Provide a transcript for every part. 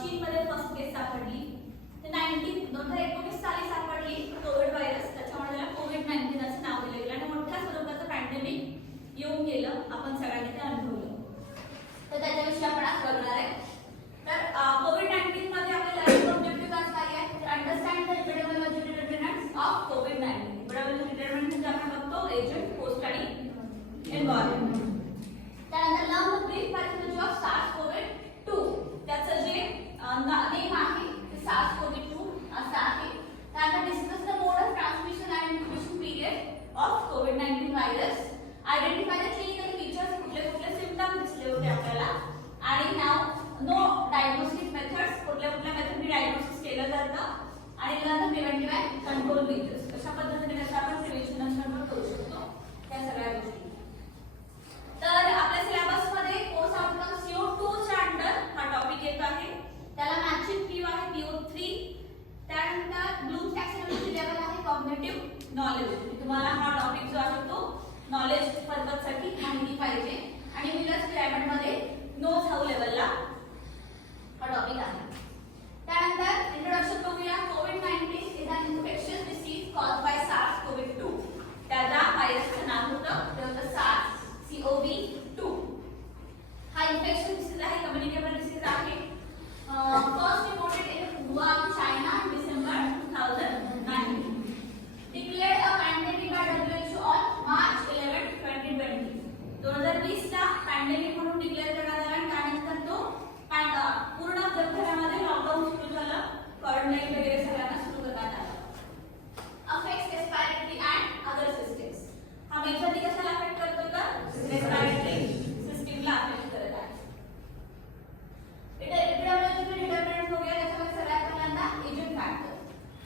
चीनमध्ये फर्स्ट केस सापडली. ते 2019 साली सापडली कोविड व्हायरस. त्याच्यामुळे त्याला कोविड-19 असं नाव दिलं गेलं आणि मोठ्या स्वरूपाचं पॅन्डेमिक येऊन गेलं. आपण सगळ्यांनी ते अनुभवलं. तर त्याच्याविषयी आपण आज बघणार आहे. तर कोविड-19 मध्ये आपल्याला ऑब्जेक्टिव्ह काय आहे? तर understand the epidemiology determinants of covid. Epidemiology determinant म्हणजे आपण बघतो एजंट, होस्ट आणि एन्व्हायरमेंट. त्यानंतर learn the brief pathology of SARS-CoV-2. त्याचं जे नेम आहे ते SARS-CoV-2 असं आहे. त्यानंतर discuss the mode of transmission and incubation period of covid virus. Identify the clinical features, कुठले कुठले सिम्पटम्स दिसले होते आपल्याला. आणि नाव नो डायग्नोस्टिक मेथड्स, कुठल्या कुठल्या मेथडने डायग्नोसिस केलं जातं. आणि learn preventive and control methods, कशा पद्धतीने कसं आपण प्रिव्हेंशन आणि कंट्रोल करू शकतो त्या सगळ्या गोष्टी. तर आपल्या सिलेबस मध्ये कोर्स आउटकम CO2 च्या अंडर हा टॉपिक येत आहे. त्याला मॅचिंग PO आहे PO3. त्यानंतर ब्लूम टॅक्सॉनॉमी लेवल आहे कॉग्निटिव्ह नॉलेज. तुम्हाला हा टॉपिक जो आहे तो नॉलेज पर्पज साठी माहिती पाहिजे. आणि विलर्स पिरामिड मध्ये नोज हाऊ लेवलला हा टॉपिक आहे. त्यानंतर इंट्रोडक्शन बघूया. कोविड-19 is an infectious disease caused by SARS-CoV-2. त्याचा व्हायरसचं नाव होतं ते होतं SARS-CoV-2. हा इन्फेक्शन डिसीज आहे, कम्युनिकेबल डिसीज आहे. First reported in Wuhan, China in December 2019. Declared a pandemic by WHO on March 11, 2020. 2020 ला पॅन्डेमिक म्हणून डिक्लेअर करण्यात आला आणि त्यानंतर तो पूर्ण जगभरामध्ये लॉकडाऊन सुरू झालं. क्वारंटाईन वगैरे सगळ्यांना सुरू करण्यात आलं. Affects respiratory and other systems. हा मेजरली कशाला अफेक्ट करतो तर रेस्पिरेटरी सिस्टमला अफेक्ट करत आहे. एपिडेमियोलॉजी डिटर्मिनंट हो गया. त्याच्यामध्ये सगळ्यात पहिल्यांदा एजंट फॅक्टर.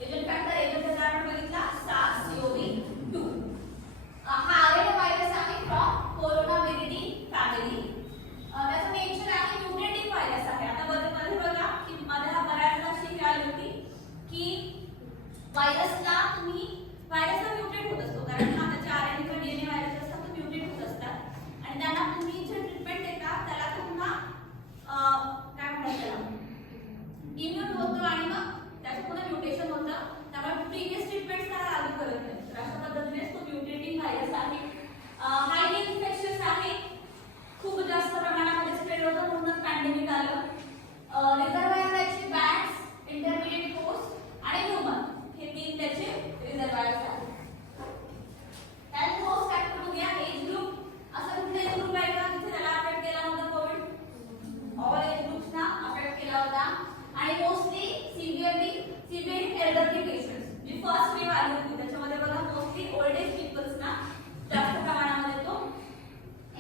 एजंट फॅक्टरचा आपण बघितला SARS-CoV-2. हा आरएनए व्हायरस आहे फ्रॉम कोरोनाविरिडी फॅमिली. त्याचं नेचर आहे म्युटेटिंग व्हायरस आहे. आता मध्ये बघा की मध्ये बऱ्याचदा अशी आली होती की व्हायरसला म्युटेट होत असतो, कारण हा त्याच्या आरएनए किंवा डीएनए व्हायरस असतात ते म्युटेट होत असतात आणि त्यांना तुम्ही जे ट्रीटमेंट देता त्याला पुन्हा काय म्हणतात त्याला इम्यून होतं आणि मग त्याचं पुन्हा म्युटेशन होतं. त्यामुळे प्रिव्हियस ट्रीटमेंट त्याला लागू करत नाही. तर अशा पद्धतीने तो म्युटेटिंग व्हायरस आहे. हायली इन्फेक्शियस आहे, खूप जास्त प्रमाणामध्ये स्प्रेड होतं म्हणूनच पॅन्डेमिक आलं. रिझर्वायर त्याचे बॅट्स, इंटरमिडिएट होस्ट आणि ह्यूमन हे तीन त्याचे रिझर्वायर्स आहेत. त्यानंतर होस्ट फॅक्टर बघूया. Age group. असं कुठला एज ग्रुप आहे का जिथे त्याला अफेक्ट केला होता कोविड? ऑल एज ग्रुप्सना अफेक्ट केला होता. आणि मोस्टली सिव्हिअर एल्डरली पेशंट्स जी फर्स्ट वेव्ह आली होती त्याच्यामध्ये बघा मोस्टली ओल्ड एज पीपल्सना जास्त प्रमाणामध्ये तो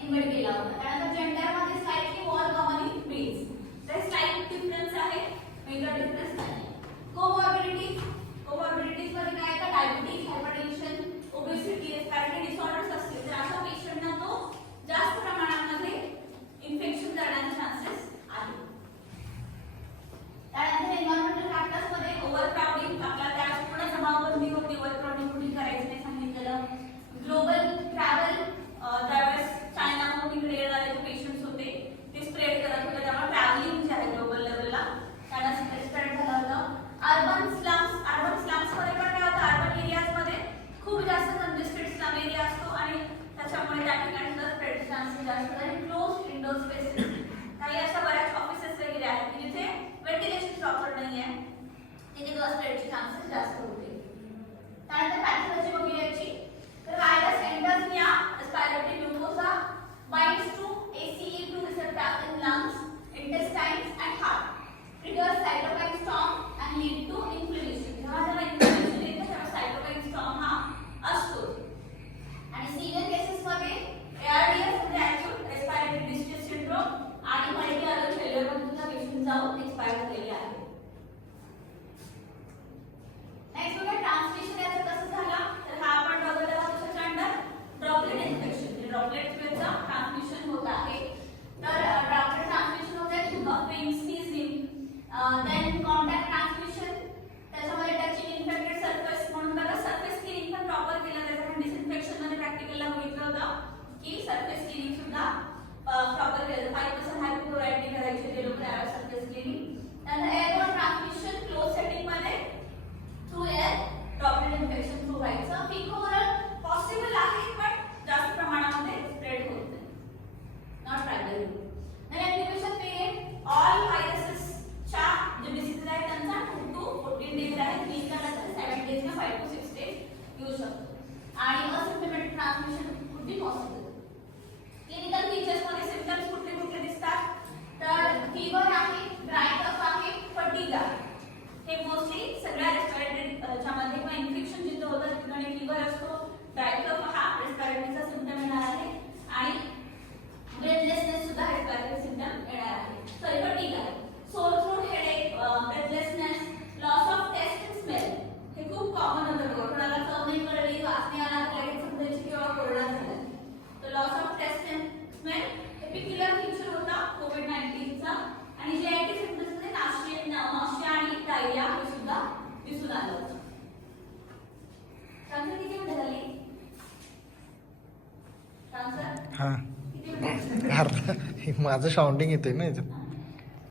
इन्व्हाइट केला होता. त्यानंतर जेंडर मध्ये slightly more common in males. तर स्लाइट डिफरन्स आहे, मेजर डिफरन्स नाही. कोमॉर्बिडिटीज. कोमॉर्बिडिटीज मध्ये काय आहे? Diabetes, hypertension, obesity, respiratory disorders असतील तर अशा पेशंटना तो जास्त प्रमाणामध्ये इन्फेक्शन करण्याचे चान्सेस आहेत. त्यानंतर एन्व्हायरमेंटल फॅक्टर्स मध्ये ओव्हरक्राउडिंग. आपल्याला त्याची पूर्ण जमावबंदी होती, ओव्हरक्राउडिंग कुठे करायचं नाही सांगितलेलं. ग्लोबल ट्रॅव्हल, ज्यावेळेस चायनामधून इकडे येणारे जे पेशंट्स होते ते स्प्रेड करत होते, त्यामुळे ट्रॅव्हलिंग जे आहे ग्लोबल लेवलला त्यांना स्प्रेड झालं होतं. अर्बन स्लम्स मध्ये पण काय होतं? अर्बन एरियाजमध्ये खूप जास्त कंजेस्टेड स्लम एरिया असतो आणि त्याच्यामुळे त्या ठिकाणी सुद्धा स्प्रेडचे चान्सेस जास्त होतात. आणि क्लोज्ड इंडोर स्पेसेस, काही अशा बऱ्याच ऑफिसेस वगैरे आहेत की जिथे व्हेंटिलेशन प्रॉपर नाही आहे, तिथे सुद्धा स्प्रेडचे चान्सेस जास्त होते. त्यानंतर पॅथॉलॉजी बघूया याची. तर virus enters via respiratory mucosa, binds to ACE2 receptors in lungs, intestines and heart, triggers cytokine storm and lead to inflammation. जेव्हा इन्फ्लेमेशन येतं तेव्हा cytokine storm हा असतो. आणि सिव्हिअर केसेस मध्ये ARDS म्हणजे acute respiratory distress syndrome आणि multi organ failure मध्ये सुद्धा पेशंट जाऊन एक्सपायर झालेले आहेत. नेक्स्ट बघा ट्रान्समिशन याचं कसं झालं. तर हा आपण बघत आहोत त्याच्या अंडर ड्रॉपलेट इन्फेक्शन. ड्रॉपलेट चा ट्रान्समिशन होत आहे. तर ड्रॉपलेट ट्रान्समिशन होते through coughing, sneezing, then contact transmission. त्याच्यामध्ये टचिंग इन्फेक्टेड सरफेस म्हणून बघा सरफेस क्लीनिंग पण प्रॉपर केलं. त्याच्यामध्ये डिसइन्फेक्शन मध्ये प्रॅक्टिकलला बघितलं होतं की सरफेस क्लीनिंग सुद्धा प्रॉपर केलं. 5% हायपोक्लोराइडने करायचे ते लोक त्यावेळेस सरफेस क्लीनिंग. त्यानंतर इन्फेक्शन जिथं होतं त्या ठिकाणी फीवर असतो, ड्राय कफ हा रेस्पिरेटरीचा सिम्पटम येणार आहे आणि ब्रेथलेसनेस सुद्धा रेस्पिरेटरी सिम्पटम येणार आहे. तर इथं ठीक आहे. Sore throat, headache, breathlessness, loss of taste and smell हे खूप कॉमन होतं बघा. कोणाला चव नाही कळली, वास नाही आला, लगेच समजायची किंवा कोरडा झाला. तर loss of taste and smell हे पिक्युलर फीचर होता कोविड-19 चा. आणि जे ऍक्टिव्ह सिम्पटम्स मध्ये नाशिया आणि डायरिया हे सुद्धा दिसून आलं होतं. ट्रान्सफर किती मिनिटं झाली? ट्रान्सफर हां किती मिनिटं? माझं साऊंडिंग येते ना याच्यात.